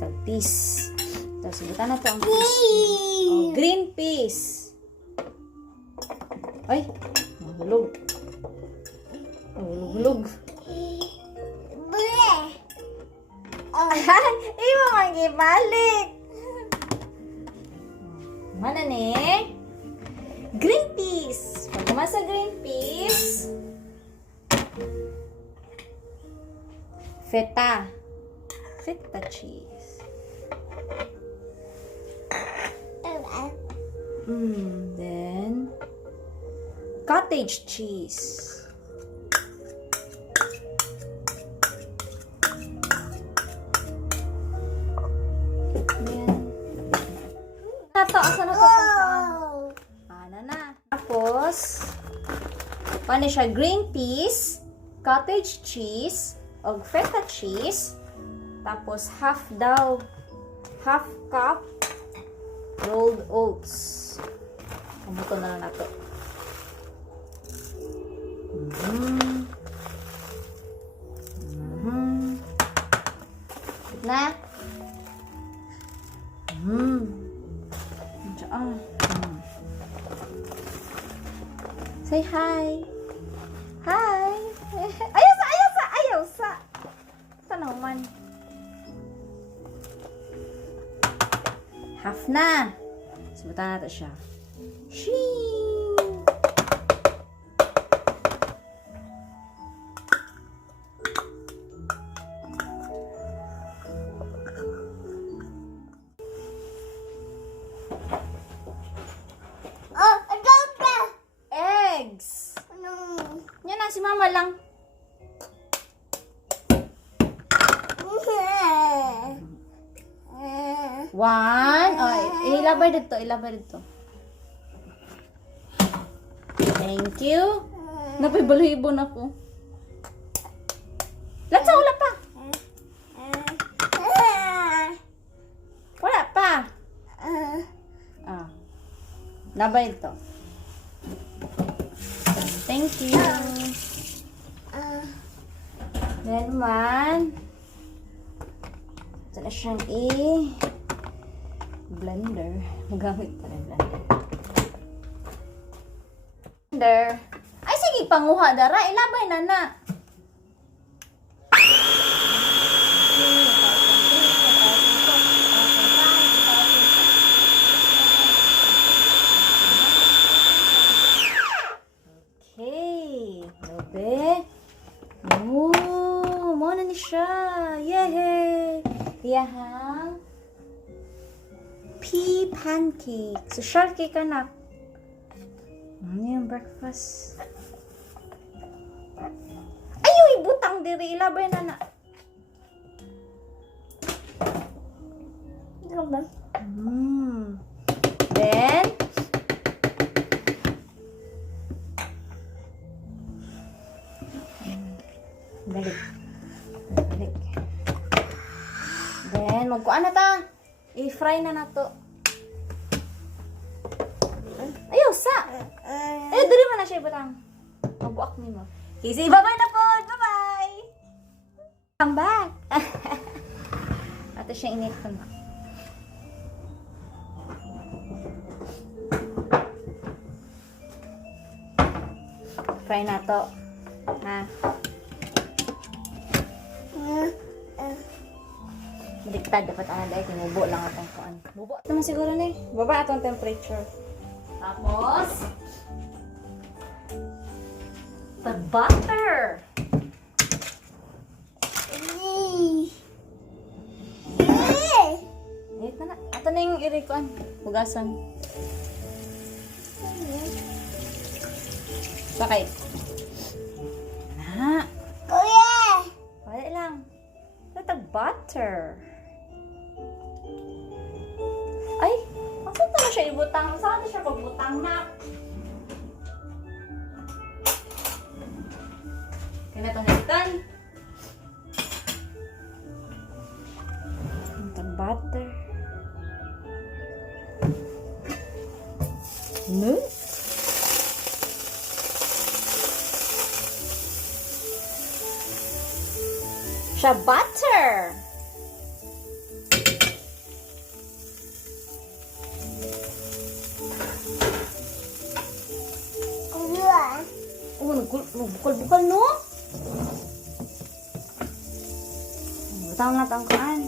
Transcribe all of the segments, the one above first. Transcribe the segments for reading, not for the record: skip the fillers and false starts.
Peas. Tapos, buta na ito ang peas. Oh, green peas. Ay, mahulog. Mahulog-hulog. Iba magibalik. Mana ni? Green peas. Pagkama sa green peas. Feta. Feta cheese. Then cottage cheese. Asa na to? Ano na? Tapos, paano siya? Green peas, cottage cheese, o feta cheese. Tapos, half cup rolled oats. Kamuto na lang na to. Na? Say hi. Hi. Ayaw sa. Tanong man. Half na. Subutan natin siya. Shing! Eggs. Yan na, si mama lang. One. Ay, ilabay dito. Thank you. Napibalhibon ako. Let's sa wala pa. Wala pa. Labay ito. Thank you. Then one. Ito na siyang blender. Magamit pa rin blender. Ay, sige, panguha dara. Ilabay na na. Okay. Lobe. Oh, mo na ni siya. Yehey. Yahang pea pancake. So, short cake anak. Ano yung breakfast? Ayaw, ibutang diri. Ilabay na na. Ano ba? Then, balik. Then, magkuan na ta. I-fry na na to. Ayaw, sa. Diri man na siya ibutang. Mabuak ni mo. Kasi, bye-bye na po. Bye-bye. Come back. Ito siya init ko na. Fry na to. Ha? Baliktad, dapat dahil kumubo lang atong kuan. Bubo naman siguro na eh. Baba atong temperature. Tapos, the butter. Ito na. Ito na yung irikuan. Hugasan. Sakay. Na. Wala lang. Ito butter. Ay, saan na siya ibutang? Saan na siya pagbutang na? Kaya itong halitan. Ito butter. No? Siya butter. Bukal-bukal, no? Butang na ang kaan.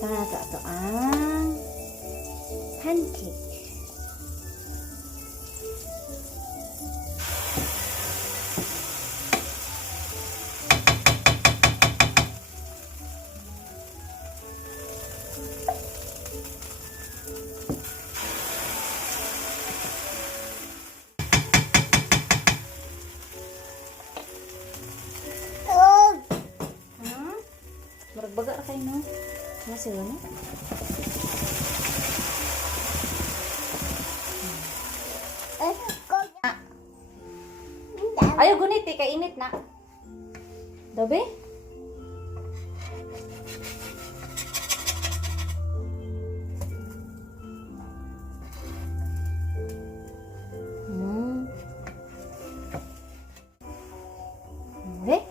Butang na ito ang pancake. Maragbaga ra kayo, no? Masih no? Ayaw gunit eh, kainit na. Dabe?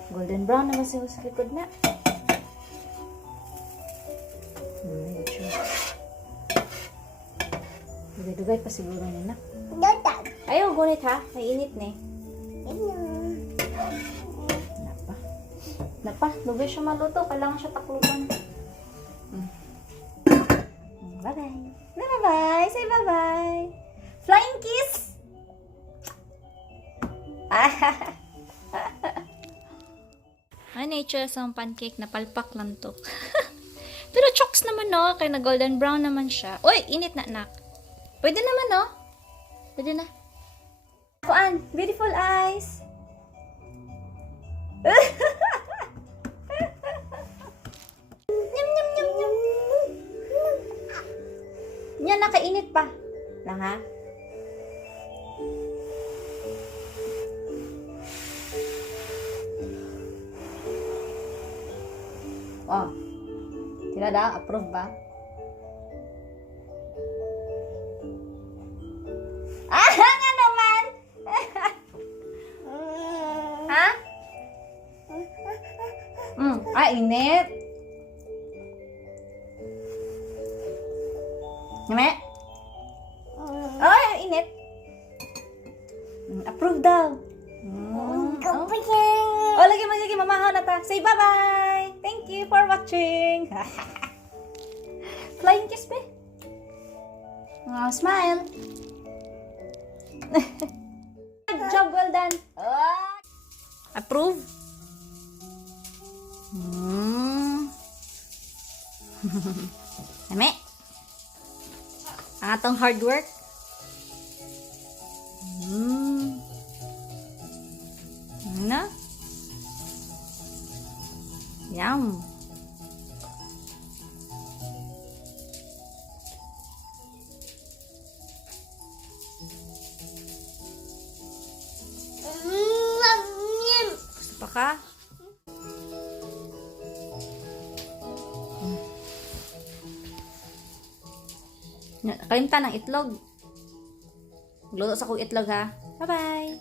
Golden brown naman sa likod na. Dugay-dugay pa siguro nila. Ayaw, gunit ha. May init na eh. Napa, dugay siya maluto. Kailangan siya takluban. Bye-bye. Bye-bye. Say bye-bye. Flying kiss! Ay, nature sa pancake na palpak lang to. Pero chokes naman, no? Kaya na golden brown naman siya. Uy, init na, nak. Pwede naman, no? Pwede na. Kuan, beautiful eyes. Nyam, nyam, nyam, nyam. Yan, nakainit pa. Lang, ha? Oh. Tira daw, approve ba? Nga naman! Ha? Init. Ngame? Init. Approve daw. Lagi mamahaw na ta. Say bye-bye. Thank you for watching. Flying kiss, be. Smile. Good job, well done. Approve. Ame. Ang atong hard work. Na? Yum. Gusto pa ka? Kalimta ng itlog. Magluto sa kong itlog, ha? Bye-bye!